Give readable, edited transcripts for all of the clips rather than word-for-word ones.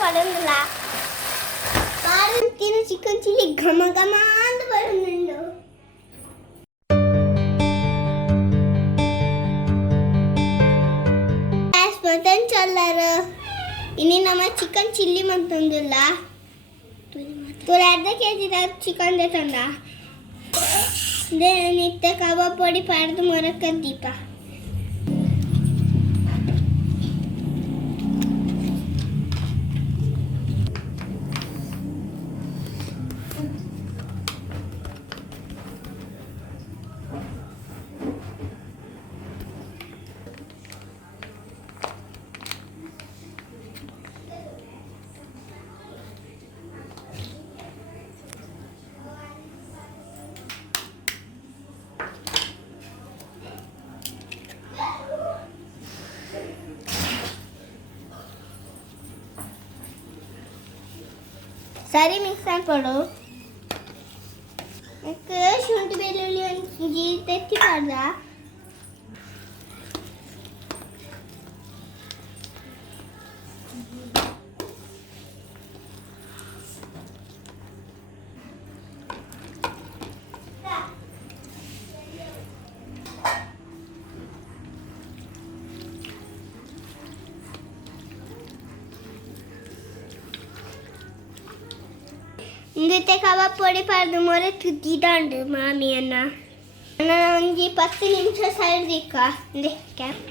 പടന്നില്ല പാടത്തിന് chicken chilli ഘമഘമാന്ന് പറയുന്നുണ്ടോ. चलर इनी नम chicken chilli मतंदुल्ल तुला अर्धा केजी चिकन देतंद नित्य कबाब पोडी पाडದು ಮೊರಕ ದೀಪ सारी मिक्स पड़ो एक शुंठी बेलुल्ली तेत्ती पाडदा इंगते कबाब पोडी पाडದು ಮೊರಕ ದಿದಾಂಡು ಮಾಮಿಯನ್ನ ನಾನು ಒಂಜಿ 10 ನಿಮಿಷ ಸೈಡ್ ದಿಕ್ಕ ಇಂದೆ ಕ್ಯಾಪ್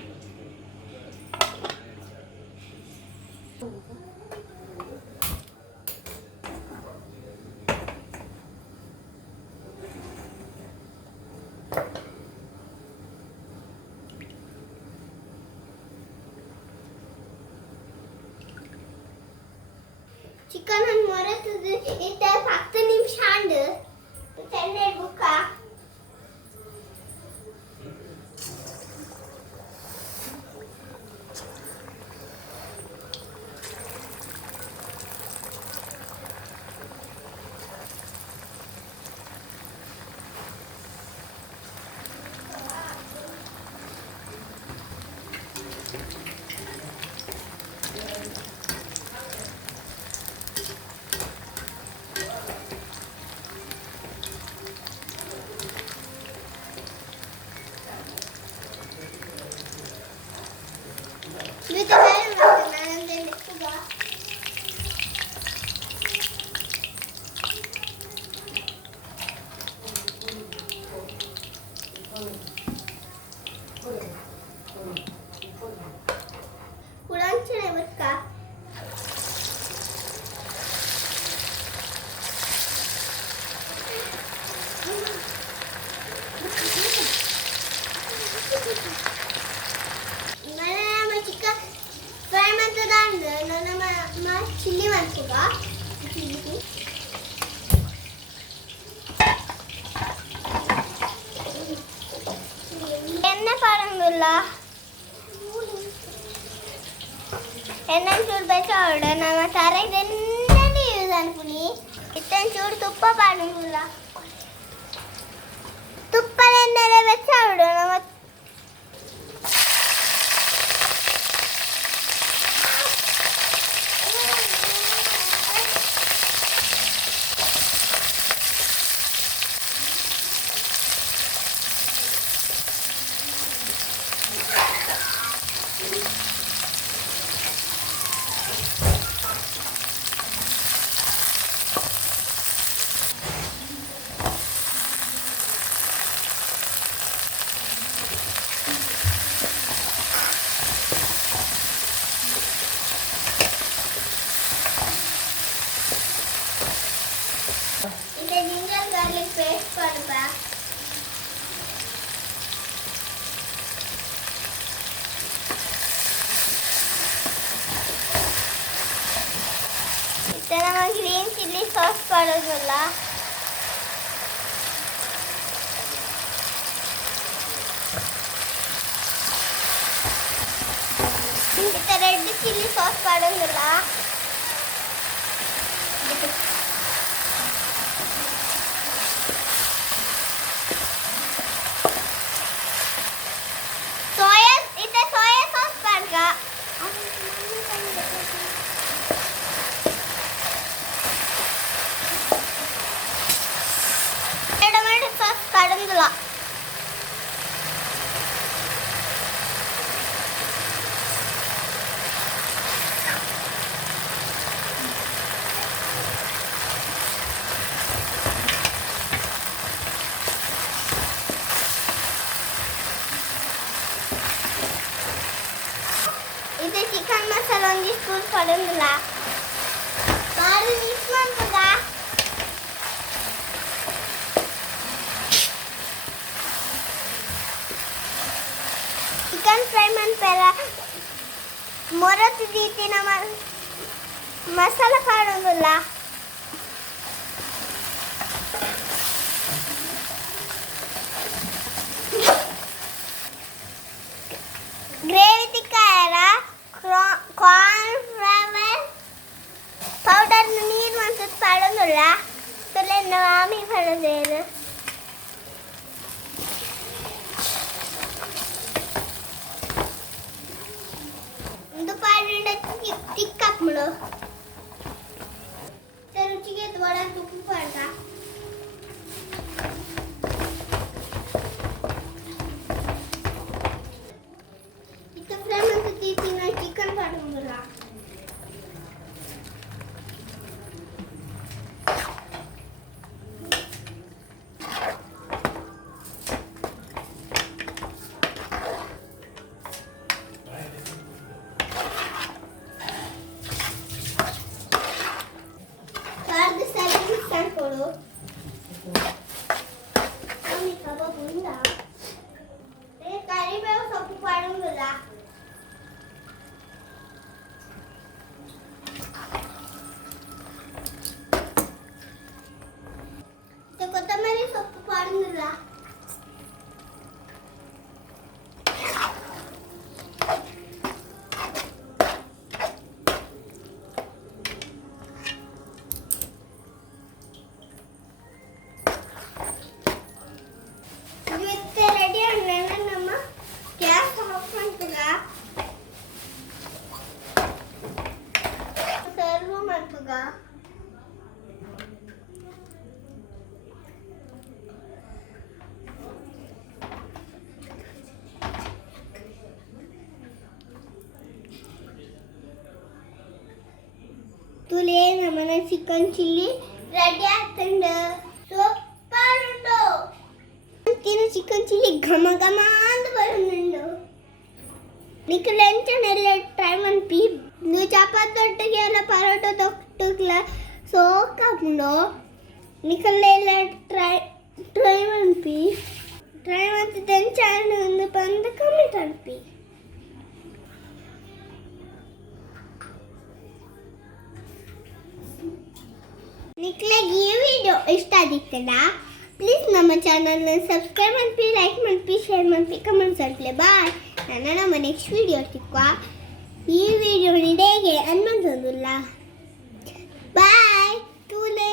चिकन आणि मोरत इथे फक्त निमिषांड त्यांना बुका Dito meron natin na ng dilit ko ba? Kurang siya na ka? Chilli ಮಾಡ್ತೀರಾ ಎಣ್ಣೆ ಪಾರಂಗಿಲ್ಲ ಎಣ್ಣೆ ಚೂರು ಬೆಚ್ಚೋಡ ನಮ್ಮ ತರಗದೆನ್ನೇ ಯೂಸ್ ಅನ್ಪುನಿ ಇತ್ತನ್ ಚೂರು ತುಪ್ಪ ಪಾರಂಗಿಲ್ಲ ತುಪ್ಪದೆನ್ನೆಲೆ ಬೆಚ್ಚೋಡ ನಮ್ಮ पेस्ट पड़वा इतना ग्रीन चिल्ली सॉस पड़ोला इतना रेड चिल्ली सॉस पड़ोला tut padangla. Baru nisman tuga. Chicken fry man pera morat diti nama masala padangla. Gravy tikkaera corn flour powder ನೀರು ಮಂತದ ಪಾಡೋದಿಲ್ಲ ತಲೆ ನಾಮಿ ಪಡದೇನು ಒಂದು ಪಾಡಿಂದ ತಿಕ್ಕಪ್ಪಳು ರುಚಿಗೆ ದೊಡ್ಡ ತುಪ್ಪ ಪಾಡ chicken padangla. Third second stand kodu. Ami kaba bunda. Curry bevu soppu padangla. Kothamalli సొప్పు పాడుందిరా ఇది రెడీ అన్నమ్మ గ్యాస్ ఆఫ్ అంటుగా సర్వ్ మంటుగా ತುಲೆ ನಮ್ಮನ ಚಿಕನ್ ಚಿಲ್ಲಿ ರೆಡಿ ಆಗ್ತಂಡ ಸೂಪರ್ ಉಂಟು ತಿನ್ನ ಚಿಕನ್ ಚಿಲ್ಲಿ ಘಮ ಘಮ ಅಂತ ಬರುന്നുണ്ട് నీకు లంచ్ నెల టైం అనిపి నువ్వు చపాతి దొడ్డకి అలా పరోట దొట్టుకుల సోకంలో నీకు ట్రై అనిపి ట్రై అంత తెంచాను పంద కమిట్ అనిపి ನಿಕ್ಲೆ ಈ ವಿಡಿಯೋ ಇಷ್ಟ ಆಗಿತ್ತಲ್ಲ ಪ್ಲೀಸ್ ನಮ್ಮ ಚಾನಲ್ನ ಸಬ್ಸ್ಕ್ರೈಬ್ ಮಾಡಿ ಲೈಕ್ ಮಾಡಿ ಶೇರ್ ಮಾಡಿ ಕಮೆಂಟ್ಸ್ ಮಾಡಿ ಬಾಯ್ ನಾನು ನಮ್ಮ ನೆಕ್ಸ್ಟ್ ವಿಡಿಯೋ ಸಿಕ್ಕುವ ಈ ವಿಡಿಯೋ ನಿಮಗೆ ಅನ್ಮಂತಂದಿಲ್ಲ ಬಾಯ್ ಟೂಲೆ